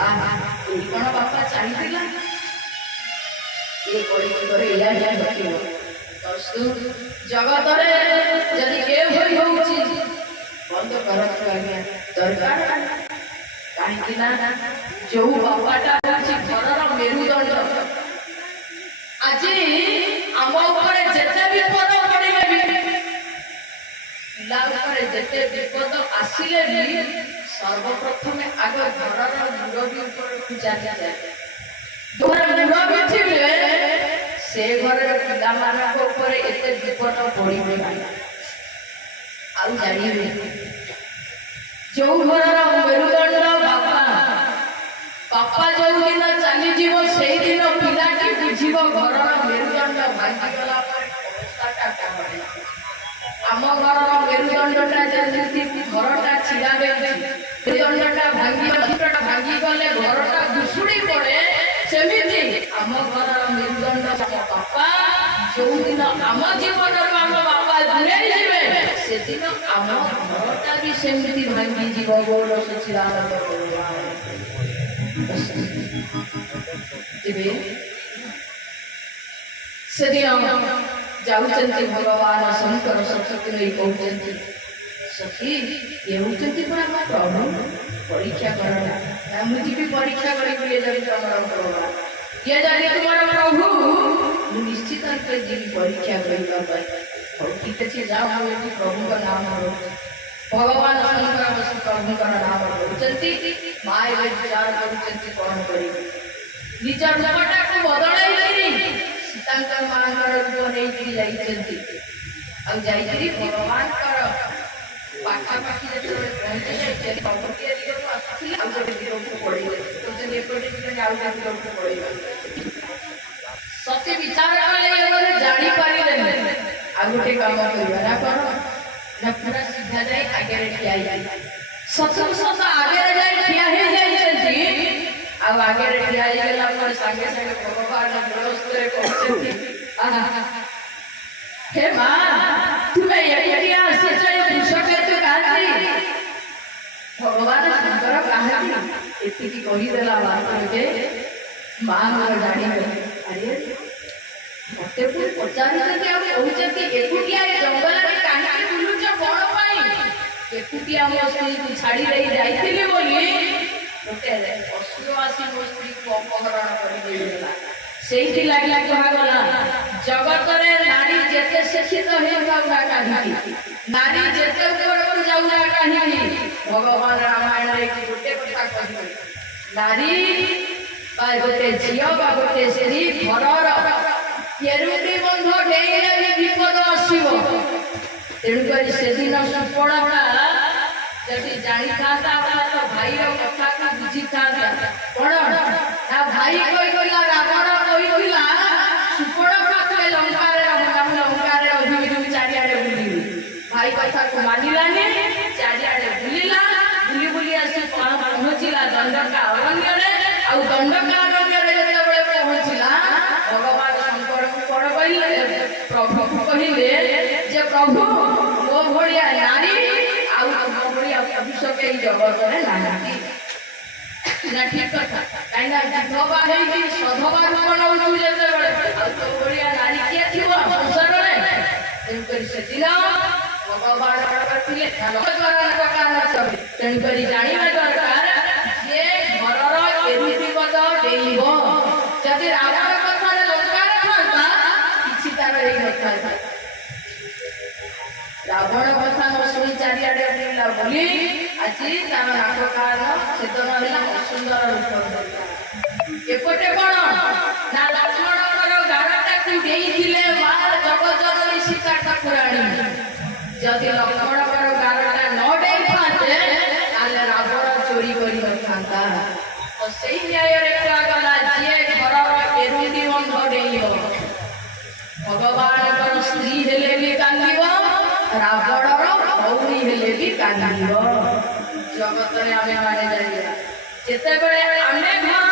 कौन बापा चाहिए ये करे या या रखियो तस्तु जगत रे जदि के भई होउची बंद करत आज्ञा दरकार काहे कि ना जो बापाटा होची घरर मेरुदंड आज आम ऊपर जेते विपद पड़िले भी पिला ऊपर जेते विपद आसिले भी सर्वप्रथम आग घरर मुरबी ऊपर जानी जाए घर मुरबी थिले से घर पिला मानक ऊपर एते विपद पड़िबे नाही आउ जानिबे जो घरर मेरुदंड बापा बापा जो दिन चली जीव से दिन पिलाटी बुझीब घरर मेरुदंड भांगी गला पर अवस्थाटा कम आम घरर मेरुदंडटा जेति घरटा छिड़ा देछि मेरुदंडटा भांगी गले घरटा दुसुड़ी पड़े सेमिति आम घरर मेरुदंड बापा जो दिन आम जीवन आम बापा दूरे जीवे से दिन आम घरटा भी सेमिति भांगी जीव गोर सचिदानंद जीवे से दिन जाउचंती भगवान शंकर सत्य नहीं कहते सखी ये होचंती पर हम प्रभु परीक्षा करना मुझे भी परीक्षा करी ये जाने तुम्हारा प्रभु ये जाने तुम्हारा प्रभु निश्चित रूप से जीवी परीक्षा करी और ठीक है जाओ हम प्रभु का नाम लो भगवान शंकर प्रभु का नाम होचंती माय विचार करचंती कौन करी निज रूपटा को बदलाई सीतांकर मानकर रूप नहीं जाइछंती आ जाइछी भगवान कर पाखा पाखी जब पहुंचे जाइछे प्रभुके दिगो आसी आ गोटे दिगो पड़े तो जे एकोटे दिगो आ गोटे दिगो पड़े सत्य विचार कले एवरे जानी पारिले आ गोटे काम करिया ना करो ना पूरा सीधा जाई आगे ठिया जाई सत्य सत आगे जाई ठिया हे जाइछंती आ आगे ठिया गेला पर संगे संगे भगवान ग्रहस्थ कहते हे मां तुम्हें यही आसी जाए कृषक तो कांती भगवान शंकर कहानी एति की कहि देला बात के मां मोर जानी अरे मते को पचारि के आ कहउचे कि एकुटिया ए जंगल रे काहे बुलुच कोन पाई एकुटिया मो स्त्री छाड़ी रही जाइथिली बोली ओते अश्ववासी मो स्त्री को अपहरण करि देला सेठी लागला कहा गला जगत रे नारी जेते शिक्षित हे जाउना काहि नारी जेते ऊपर को जाउना काहि भगवान रामायण रे की गोटे कथा कहि नारी बा गोटे झियो बा गोटे स्त्री घरर केरुटी बंध डेइले भी विपद आसीबो तेणु करी से दिन सुपड़ाटा जदि जानी थाता तो भाई रो कथा को बुझी थाता कोन ना भाई कोई कोइला रावण कोइला सुपड़ पाखले लंका रे लंका रे अभिमन्यु चारियाडे बुली भाई कथा को मानिलानी चारियाडे बुलीला बुली बुली आसी पहुंचिला दंडका अरण्य रे आ दंडका अरण्य रे जते बेले पहुंचिला भगवान शंकर को कोन कहिले प्रभु कहिले जे प्रभु ओ भड़िया नारी अभिषेक जगत में नानी ना ठीक कथा काइना विधवा है कि सधवा बनाउ जेते बेले तो बढ़िया नारी के थिबो संसार रे तेन करी से दिन भगवान रखिले भगवान का कारण सब तेन करी जानिबा दरकार जे घरर एरुटी बद डेइबो जदि रावण कथा रे लंकार थाता किछि तार एई कथा रावण कथा न सुनी चारियाडे बुलिला बोली আজি तार नाटकार छेदन होला सुंदर रूप एपटे कोन ना लक्ष्मणकर गारटा को देइथिले मा जगजननी सीता ठाकुराणी जदि लक्ष्मणकर गारटा न देइ थाते ताले रावण चोरी करि नथांता तो सेही न्याय रे गला जे घरर एरुटी बंध देइयो भगवान स्त्री हेले भी कांदिबो रावणर भौरी हेले भी कांदिबो जगत रे आमे माने जाइया जेते बेले आमे घर